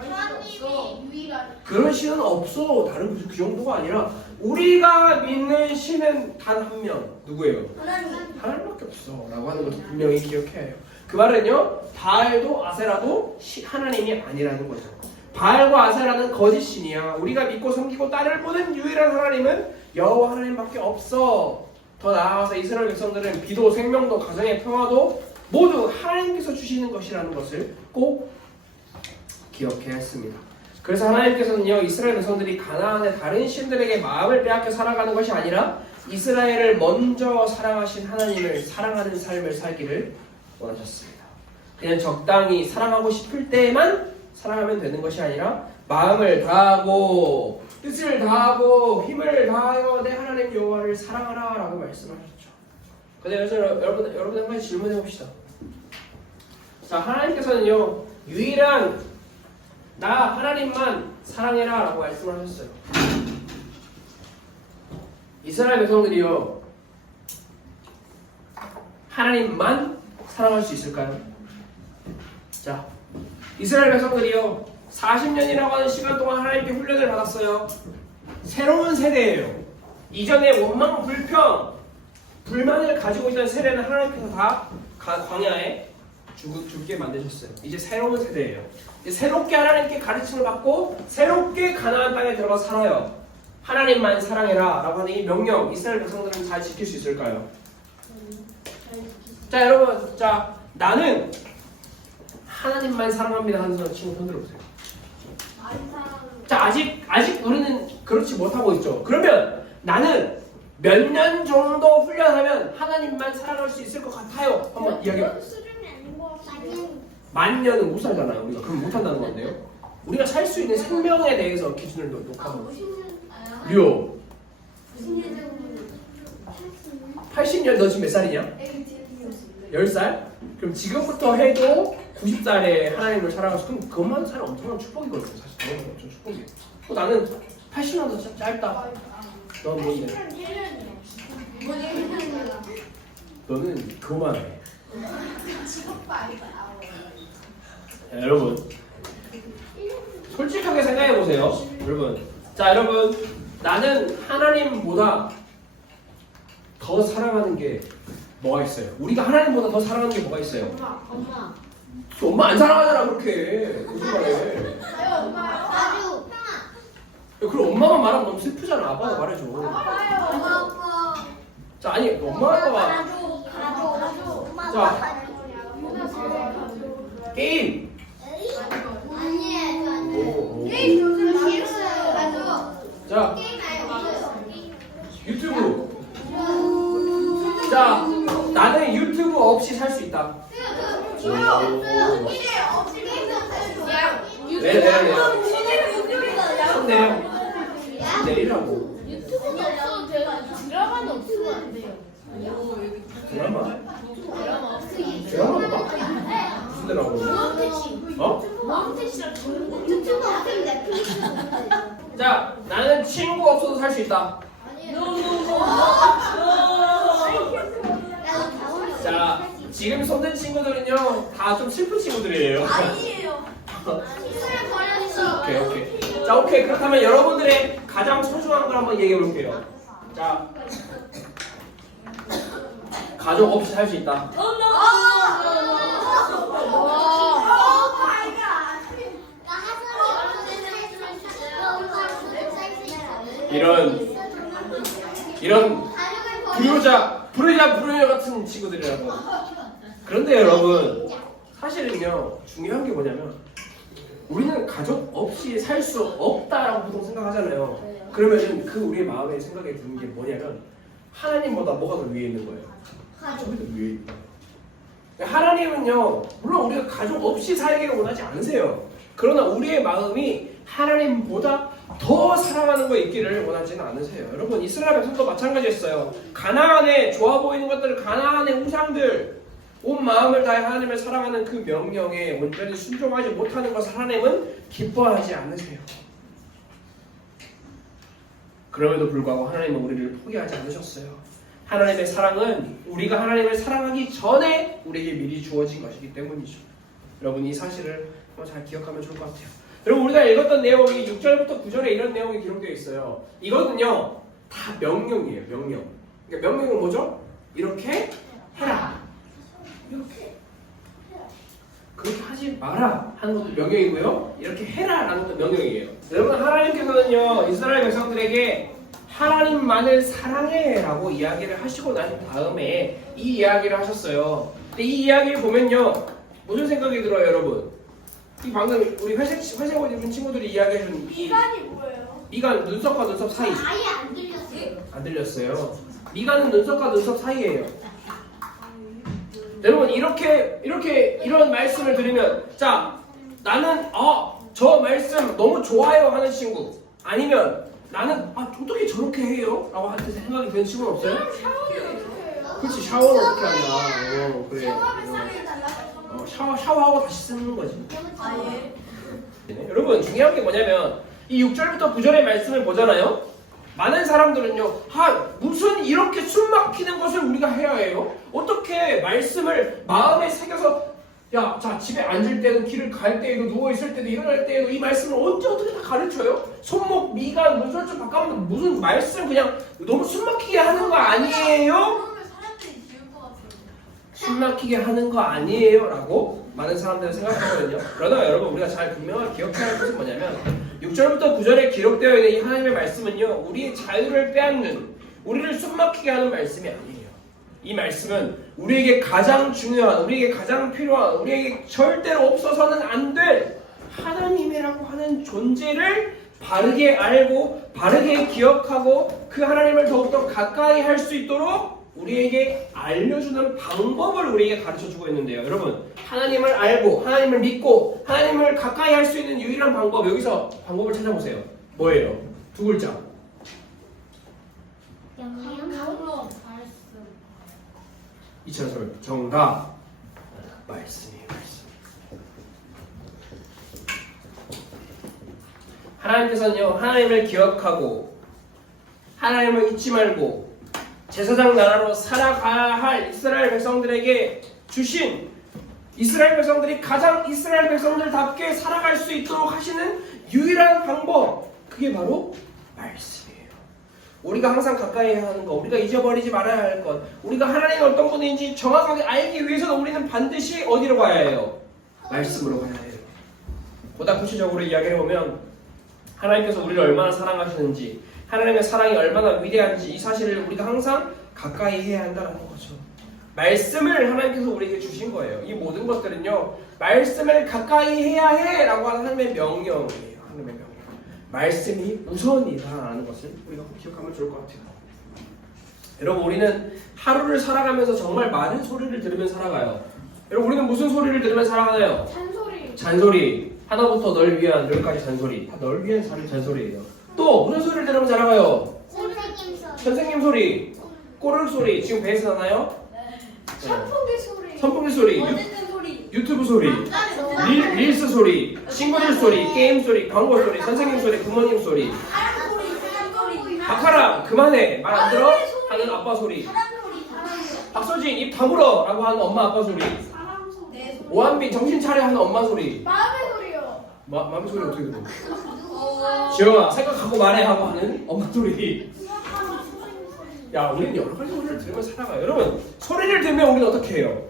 하나님이 유일한. 그런 신은 없어. 다른 그 정도가 아니라 우리가 믿는 신은 단 한 명. 누구예요? 하나님밖에 없어 라고 하는 것도 분명히 기억해야 해요. 그 말은요 바알도 아세라도 하나님이 아니라는 거죠. 바알과 아세라는 거짓 신이야. 우리가 믿고 섬기고 딸을 보는 유일한 하나님은 여호와 하나님밖에 없어. 더 나아가서 이스라엘 백성들은 비도 생명도 가정의 평화도 모두 하나님께서 주시는 것이라는 것을 꼭 기억해야 했습니다. 그래서 하나님께서는요 이스라엘 백성들이 가나안의 다른 신들에게 마음을 빼앗겨 살아가는 것이 아니라 이스라엘을 먼저 사랑하신 하나님을 사랑하는 삶을 살기를 원하셨습니다. 그냥 적당히 사랑하고 싶을 때만 사랑하면 되는 것이 아니라 마음을 다하고 뜻을 다하고 힘을 다하여 내 하나님 여호와를 사랑하라 라고 말씀하셨죠. 그래서 여러분 한 가지 질문해 봅시다. 자, 하나님께서는요 유일한 나 하나님만 사랑해라 라고 말씀을 하셨어요. 이스라엘 백성들이요 하나님만 사랑할 수 있을까요? 자, 이스라엘 백성들이요 40년이라고 하는 시간 동안 하나님께 훈련을 받았어요. 새로운 세대예요. 이전에 원망, 불평, 불만을 가지고 있던 세대는 하나님께서 다 광야에 죽게 만드셨어요. 이제 새로운 세대예요. 이제 새롭게 하나님께 가르침을 받고 새롭게 가나안 땅에 들어가 살아요. 하나님만 사랑해라 라고 하는 이 명령 이스라엘 백성들은 잘 지킬 수 있을까요? 자 여러분, 자 나는 하나님만 사랑합니다 하는 사람 친구 손 들어보세요. 자 아직 우리는 그렇지 못하고 있죠. 그러면 나는 몇 년 정도 훈련하면 하나님만 사랑할 수 있을 것 같아요. 한번 이야기해. 만 년은 못 살잖아요. 우리가 그럼 못 한다는 건데요. 우리가 살 수 있는 생명에 대해서 기준을 놓고 80년 너 지금 몇 살이냐? 10살? 그럼 지금부터 해도 90살에 하나님을 사랑할 수 그럼 그것만 사는 엄청난 축복이거든요. 사실 그건 엄청 축복이에요. 나는 80년도 짧다. 넌 뭔데? 너는 그만해. 여러분 솔직하게 생각해 보세요. 여러분, 자 여러분, 나는 하나님보다 더 사랑하는 게 뭐가 있어요? 우리가 하나님보다 더 사랑하는 게 뭐가 있어요? 엄마 안 사랑하잖아 그렇게. 무슨 말해? 그럼 엄마만 말하면 너무 슬프잖아. 아빠가 말해줘. 자 아니 엄마 아빠가 자 게임. 자 유튜브. 자 나는 유튜브 없이 살 수 있다. 왜요? 내리라고. 드라마는 없으면 안 돼요. 드라마 봐? 무슨 드라마? 어? 자 나는 친구 없어도 살 수 있다. 자 지금 손든 친구들은요 다 좀 슬픈 친구들이에요. 오케이. 자 오케이, 그렇다면 여러분들의 가장 소중한 걸 한번 얘기해 볼게요. 자 가족 없이 살 수 있다. 이런 불효자 같은 친구들이라고. 그런데 여러분 사실은요 중요한 게 뭐냐면 우리는 가족 없이 살 수 없다라고 보통 생각하잖아요. 그러면은 그 우리의 마음에 생각이 드는 게 뭐냐면 하나님보다 뭐가 더 위에 있는 거예요? 가족이 더 위에 있다. 하나님은요 물론 우리가 가족 없이 살기를 원하지 않으세요. 그러나 우리의 마음이 하나님보다 더 사랑하는 거 있기를 원하지는 않으세요. 여러분 이스라엘 백성도 마찬가지였어요. 가나안에 좋아 보이는 것들, 가나안의 우상들, 온 마음을 다해 하나님을 사랑하는 그 명령에 온전히 순종하지 못하는 것을 하나님은 기뻐하지 않으세요. 그럼에도 불구하고 하나님은 우리를 포기하지 않으셨어요. 하나님의 사랑은 우리가 하나님을 사랑하기 전에 우리에게 미리 주어진 것이기 때문이죠. 여러분 이 사실을 한번 잘 기억하면 좋을 것 같아요. 여러분 우리가 읽었던 내용이 6절부터 9절에 이런 내용이 기록되어 있어요. 이거는요 다 명령이에요. 명령. 그러니까 명령은 뭐죠? 이렇게 해라. 그렇게 하지 마라 하는 것도 명령이고요. 이렇게 해라 라는 것도 명령이에요. 여러분 하나님께서는요 이스라엘 백성들에게 하나님만을 사랑해 라고 이야기를 하시고 난 다음에 이 이야기를 하셨어요. 근데 이 이야기를 보면요 무슨 생각이 들어요 여러분? 이 방금 우리 회색 옷 입은 친구들이 이야기해준 미간이 뭐예요? 미간 눈썹과 눈썹 사이. 아예 안 들렸어요. 안 들렸어요. 미간은 눈썹과 눈썹 사이예요. 여러분 이런 말씀을 들으면 자 나는 저 말씀 너무 좋아요 하는 친구, 아니면 나는 어떻게 저렇게 해요? 라고 한테 생각이 드는 친구는 없어요? 그렇지, 샤워는 어떻게 하냐. 그래. 샤워하고 다시 쓰는 거지. 여러분 중요한 게 뭐냐면 이 6절부터 9절의 말씀을 보잖아요. 많은 사람들은요 무슨 이렇게 숨 막히는 것을 우리가 해야 해요? 어떻게 말씀을 마음에 새겨서 자 집에 앉을 때도 길을 갈 때에도 누워있을 때도 일어날 때에도 이 말씀을 어떻게 다 가르쳐요? 손목, 미간, 눈썹 바꾸면 무슨 말씀 그냥 너무 숨 막히게 하는 거 아니에요? 숨 막히게 하는 거 아니에요? 라고 많은 사람들은 생각하거든요. 그러나 여러분 우리가 잘 분명하게 기억해야 할 것은 뭐냐면 6절부터 9절에 기록되어 있는 이 하나님의 말씀은요, 우리의 자유를 빼앗는, 우리를 숨막히게 하는 말씀이 아니에요. 이 말씀은 우리에게 가장 중요한, 우리에게 가장 필요한, 우리에게 절대로 없어서는 안 될 하나님이라고 하는 존재를 바르게 알고 바르게 기억하고 그 하나님을 더욱더 가까이 할 수 있도록 우리에게 알려주는 방법을 우리에게 가르쳐주고 있는데요. 여러분, 하나님을 알고 하나님을 믿고 하나님을 가까이 할 수 있는 유일한 방법, 여기서 방법을 찾아보세요. 뭐예요? 두 글자. 이찬솔 정답. 말씀이에요. 말씀. 하나님께서는요, 하나님을 기억하고 하나님을 잊지 말고 제사장 나라로 살아가야 할 이스라엘 백성들에게 주신, 이스라엘 백성들이 가장 이스라엘 백성들답게 살아갈 수 있도록 하시는 유일한 방법, 그게 바로 말씀이에요. 우리가 항상 가까이 해야 하는 것, 우리가 잊어버리지 말아야 할 것, 우리가 하나님이 어떤 분인지 정확하게 알기 위해서는 우리는 반드시 어디로 가야 해요? 말씀으로 가야 해요. 보다 구체적으로 이야기해 보면 하나님께서 우리를 얼마나 사랑하시는지, 하나님의 사랑이 얼마나 위대한지 이 사실을 우리가 항상 가까이 해야 한다는 거죠. 말씀을 하나님께서 우리에게 주신 거예요. 이 모든 것들은요, 말씀을 가까이 해야 해라고 하는 하나님의 명령이에요. 하나님의 명령. 말씀이 우선이다라는 것을 우리가 꼭 기억하면 좋을 것 같아요. 여러분, 우리는 하루를 살아가면서 정말 많은 소리를 들으면서 살아가요. 여러분, 우리는 무슨 소리를 들으면서 살아가나요? 잔소리. 잔소리. 하나부터 널 위한 열까지 잔소리. 다 널 위한 잔소리예요. 또 무슨 소리를 들으면 살아가요? 선생님 소리. 선생님 소리, 꼬르륵 소리. 지금 배에서 나나요? 선풍기 소리. 선풍기 소리, 어쨌든 소리. 유튜브 소리, 릴스 소리, 친구들 소리, 게임 소리, 광고 소리, 선생님 소리, 부모님 소리. 사람 소리. 사람 소리. 박하라 그만해, 말 안 들어? 하는 아빠 소리. 사람 소리. 사람 소리. 박서진 입 다물어 라고 하는 엄마 아빠 소리. 사람 소리. 내 소리. 오한빈 정신 차려 하는 엄마 소리. 마음의 소리요. 마음 소리 어떻게 들어? 지영아 생각하고 말해 하고 하는 엄마 소리. 야, 우리는 여러 가지 소리를 들으면서 살아가요. 여러분, 소리를 들으면 우리는 어떻게 해요?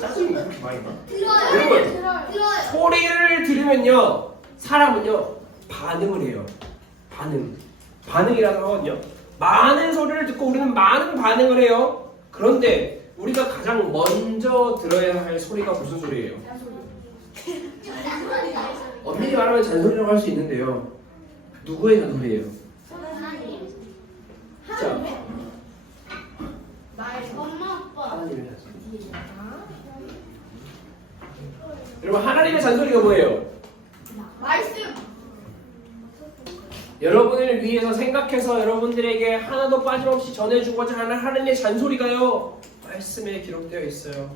짜증이 그렇게 많이 나? 여러분, 소리를 들으면요, 사람은요 반응을 해요. 반응이라고 하거든요. 많은 소리를 듣고 우리는 많은 반응을 해요. 그런데 우리가 가장 먼저 들어야 할 소리가 무슨 소리예요? 엄밀히 말하면 잔소리라고 할 수 있는데요, 누구의 잔소리예요? 자, 엄마 아빠. 하나님의 잔소리. 여러분, 하나님의 잔소리가 뭐예요? 말씀. 여러분을 위해서 생각해서 여러분들에게 하나도 빠짐없이 전해주고자 하는 하나님의 잔소리가요, 말씀에 기록되어 있어요.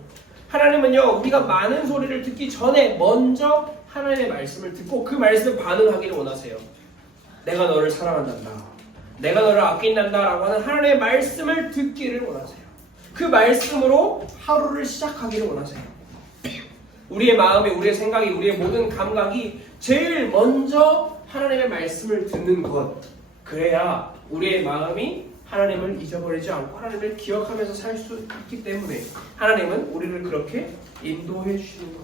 하나님은요, 우리가 많은 소리를 듣기 전에 먼저 하나님의 말씀을 듣고 그 말씀에 반응하기를 원하세요. 내가 너를 사랑한단다, 내가 너를 아낀단다 라고 하는 하나님의 말씀을 듣기를 원하세요. 그 말씀으로 하루를 시작하기를 원하세요. 우리의 마음이, 우리의 생각이, 우리의 모든 감각이 제일 먼저 하나님의 말씀을 듣는 것, 그래야 우리의 마음이 하나님을 잊어버리지 않고 하나님을 기억하면서 살 수 있기 때문에 하나님은 우리를 그렇게 인도해 주시는 것.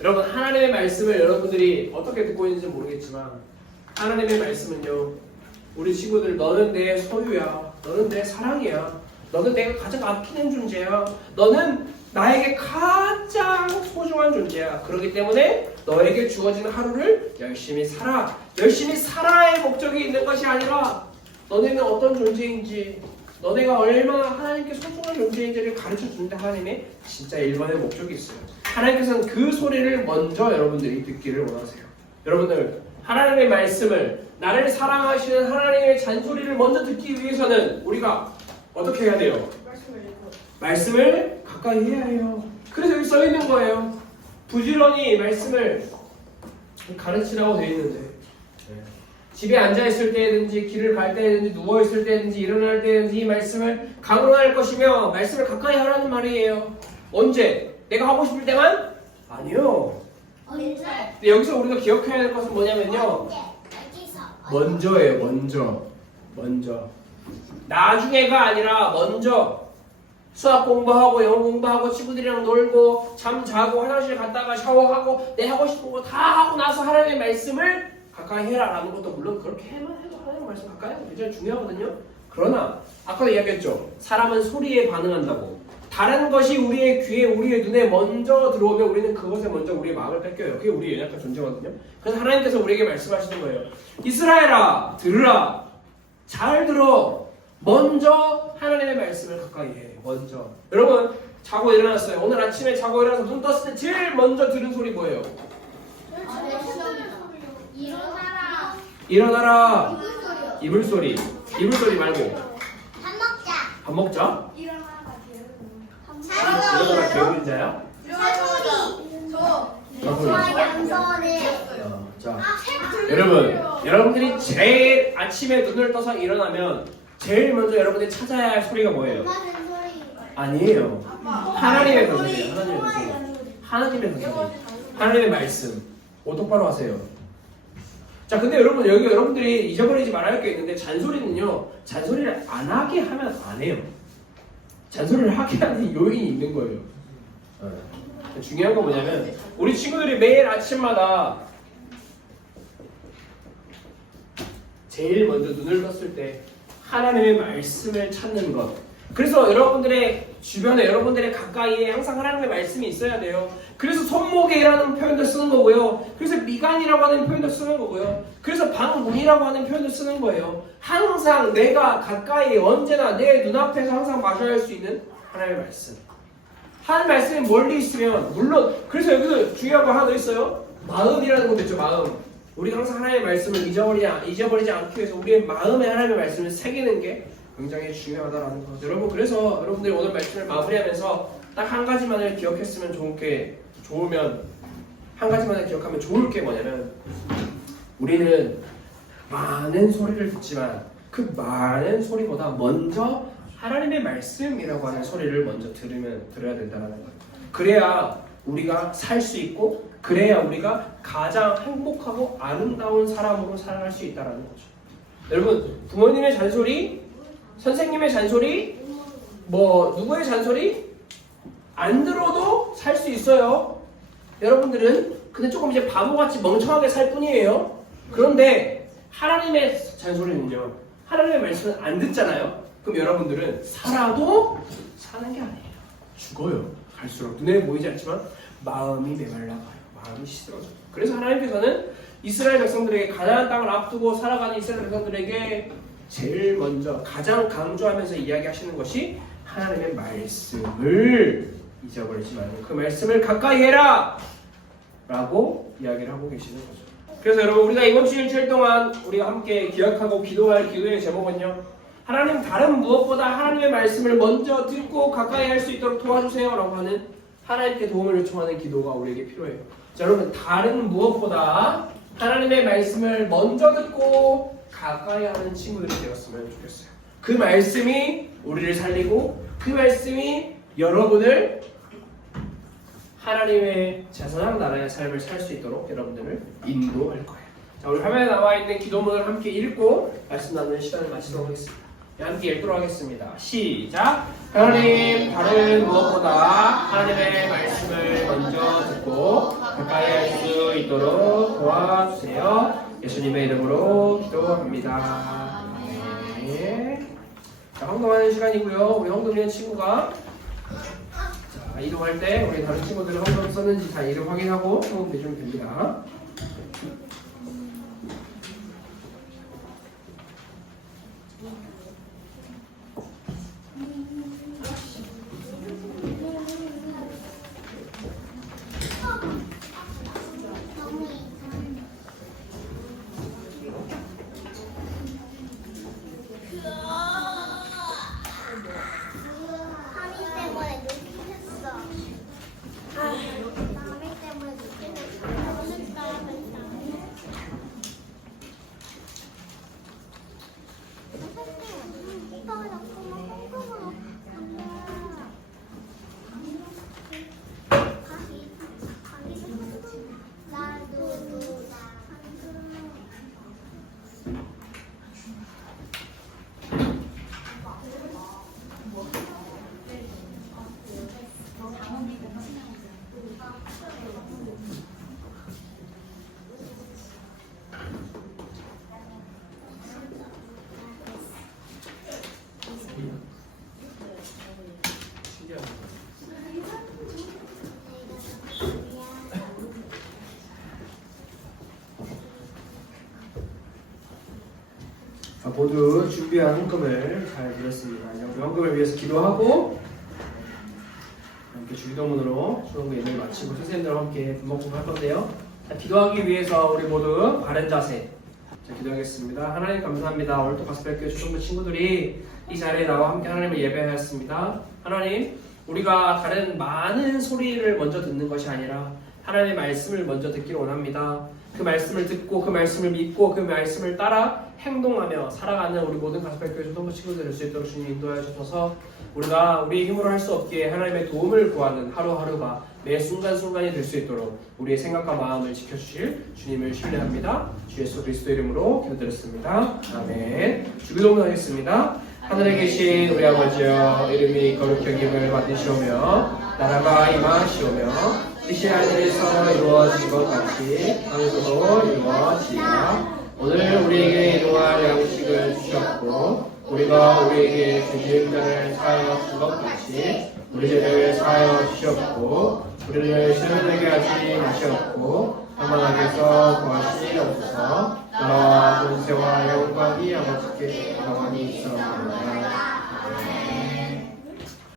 여러분, 하나님의 말씀을 여러분들이 어떻게 듣고 있는지 모르겠지만 하나님의 말씀은요, 우리 친구들, 너는 내 소유야, 너는 내 사랑이야, 너는 내가 가장 아끼는 존재야, 너는 나에게 가장 소중한 존재야. 그렇기 때문에 너에게 주어지는 하루를 열심히 살아. 열심히 살아의 목적이 있는 것이 아니라 너네는 어떤 존재인지, 너네가 얼마나 하나님께 소중한 존재인지를 가르쳐주는데 하나님의 진짜 일반의 목적이 있어요. 하나님께서는 그 소리를 먼저 여러분들이 듣기를 원하세요. 여러분들, 하나님의 말씀을, 나를 사랑하시는 하나님의 잔소리를 먼저 듣기 위해서는 우리가 어떻게 해야 돼요? 말씀을 가까이 해야 해요. 그래서 여기 써 있는 거예요. 부지런히 말씀을 가르치라고 되어 있는데, 집에 앉아있을 때든지 길을 갈 때든지 누워있을 때든지 일어날 때든지 이 말씀을 강론할 것이며 말씀을 가까이 하라는 말이에요. 언제? 내가 하고 싶을 때만? 아니요. 근데 여기서 우리가 기억해야 할 것은 뭐냐면요, 먼저예요. 먼저 나중에가 아니라 먼저. 수학 공부하고 영어 공부하고 친구들이랑 놀고 잠 자고 화장실 갔다가 샤워하고 내 하고 싶은 거 다 하고 나서 하나님의 말씀을 가까이 해라라는 것도 물론 그렇게 해도 하나님의 말씀 가까이 하는 게 굉장히 중요하거든요. 그러나 아까도 이야기했죠. 사람은 소리에 반응한다고. 다른 것이 우리의 귀에 우리의 눈에 먼저 들어오면 우리는 그것에 먼저 우리의 마음을 뺏겨요. 그게 우리의 연약한 존재거든요. 그래서 하나님께서 우리에게 말씀하시는 거예요. 이스라엘아 들으라. 잘 들어. 먼저 하나님의 말씀을 가까이 해. 먼저. 여러분 자고 일어났어요. 오늘 아침에 자고 일어나서 눈 떴을 때 제일 먼저 들은 소리 뭐예요? 일어나라. 일어나라. 이불 소리. 이불 소리 말고 밥 먹자. 밥 먹자. 일어나라. 일어나라 개울인자야? 양손에. 자, 여러분들이 제일 아침에 눈을 떠서 일어나면 제일 먼저 여러분들이 찾아야 할 소리가 뭐예요? 엄마 소리. 아니에요. 하나님의 소리예요. 하나님의 소리. 하나님의 소리. 하나님의 말씀. 똑바로 하세요. 자, 근데 여러분 여기 여러분들이 잊어버리지 말아야 할 게 있는데 잔소리는요. 잔소리를 안 하게 하면 안 해요. 잔소리를 하게 하는 요인이 있는 거예요. 중요한 건 뭐냐면 우리 친구들이 매일 아침마다 제일 먼저 눈을 떴을 때 하나님의 말씀을 찾는 것. 그래서 여러분들의 주변에 여러분들의 가까이에 항상 하나님의 말씀이 있어야 돼요. 그래서 손목에라는 표현도 쓰는 거고요. 그래서 미간이라고 하는 표현도 쓰는 거고요. 그래서 방문이라고 하는 표현도 쓰는 거예요. 항상 내가 가까이 언제나 내 눈앞에서 항상 마셔야 할 수 있는 하나님의 말씀. 하나님의 말씀이 멀리 있으면 물론 그래서 여기도 중요한 거 하나 더 있어요. 마음이라는 것도 있죠. 마음. 우리가 항상 하나님의 말씀을 잊어버리지 않기 위해서 우리의 마음에 하나님의 말씀을 새기는 게 굉장히 중요하다라는 거죠. 여러분 그래서 여러분들이 오늘 말씀을 마무리하면서 딱 한 가지만을 기억했으면 좋으면 한 가지만을 기억하면 좋을 게 뭐냐면 우리는 많은 소리를 듣지만 그 많은 소리보다 먼저 하나님의 말씀이라고 하는 소리를 먼저 들어야 된다는 거예요. 그래야 우리가 살 수 있고 그래야 우리가 가장 행복하고 아름다운 사람으로 살아갈 수 있다는 거죠. 여러분 부모님의 잔소리, 선생님의 잔소리, 누구의 잔소리 안 들어도 살 수 있어요. 여러분들은 근데 조금 이제 바보같이 멍청하게 살 뿐이에요. 그런데 하나님의 잔소리는요. 하나님의 말씀은 안 듣잖아요. 그럼 여러분들은 살아도 사는 게 아니에요. 죽어요. 갈수록 눈에 보이지 않지만 마음이 메말라가요. 마음이 시들어져요. 그래서 하나님께서는 이스라엘 백성들에게 가나안 땅을 앞두고 살아가는 이스라엘 백성들에게 제일 먼저 가장 강조하면서 이야기하시는 것이 하나님의 말씀을 잊어버리지 말고 그 말씀을 가까이 해라! 라고 이야기를 하고 계시는 거죠. 그래서 여러분 우리가 이번 주 일주일 동안 우리가 함께 기억하고 기도할 기도의 제목은요. 하나님 다른 무엇보다 하나님의 말씀을 먼저 듣고 가까이 할 수 있도록 도와주세요 라고 하는 하나님께 도움을 요청하는 기도가 우리에게 필요해요. 자, 여러분 다른 무엇보다 하나님의 말씀을 먼저 듣고 가까이 하는 친구들이 되었으면 좋겠어요. 그 말씀이 우리를 살리고 그 말씀이 여러분을 하나님의 자선한 나라의 삶을 살 수 있도록 여러분들을 인도할 거예요. 자, 우리 화면에 나와 있는 기도문을 함께 읽고 말씀 나누는 시간을 마치도록 하겠습니다. 함께 읽도록 하겠습니다. 시작! 하나님 다른 무엇보다 하나님의 말씀을 먼저 듣고 가까이 할 수 있도록 도와주세요. 예수님의 이름으로 기도합니다. 네. 자, 헌금하는 시간이고요. 우리 헌금하는 친구가 이동할 때 우리 다른 친구들은 헌금 썼는지 다 이름 확인하고 헌금 내주면 됩니다. 모두 준비한 헌금을 잘 드렸습니다. 이제 우리 헌금을 위해서 기도하고 함께 주기도문으로 초등부 예배를 마치고 선생님들과 함께 분목금 할 건데요. 자, 기도하기 위해서 우리 모두 바른 자세 기도하겠습니다. 하나님 감사합니다. 오늘 또 가스펠교회 초등부 친구들이 이 자리에 나와 함께 하나님을 예배하였습니다. 하나님, 우리가 다른 많은 소리를 먼저 듣는 것이 아니라 하나님의 말씀을 먼저 듣기를 원합니다. 그 말씀을 듣고 그 말씀을 믿고 그 말씀을 따라 행동하며 살아가는 우리 모든 가스펠교회 초등부 친구들 될 수 있도록 주님 인도하여 주셔서 우리가 우리의 힘으로 할 수 없기에 하나님의 도움을 구하는 하루하루가 매 순간순간이 될 수 있도록 우리의 생각과 마음을 지켜주실 주님을 신뢰합니다. 주 예수 그리스도 이름으로 기도드렸습니다. 아멘. 주기도문 하겠습니다. 하늘에 계신 우리 아버지여, 이름이 거룩히 여김을 받으시오며 나라가 임하시오며 뜻이 하늘에서 이루어진 것 같이 땅에서도 이루어지리라. 오늘 우리에게 일용할 양식을 주셨고 우리가 우리에게 죄지은 자를 사하여 준 것 같이 우리 죄를 사하여 주셨고 우리를 시험에 하지 마시었고 다만 악에서 구하시옵소서. 나라와 권세와 영광이 아버지께 영원히 있사옵나이다. 아멘.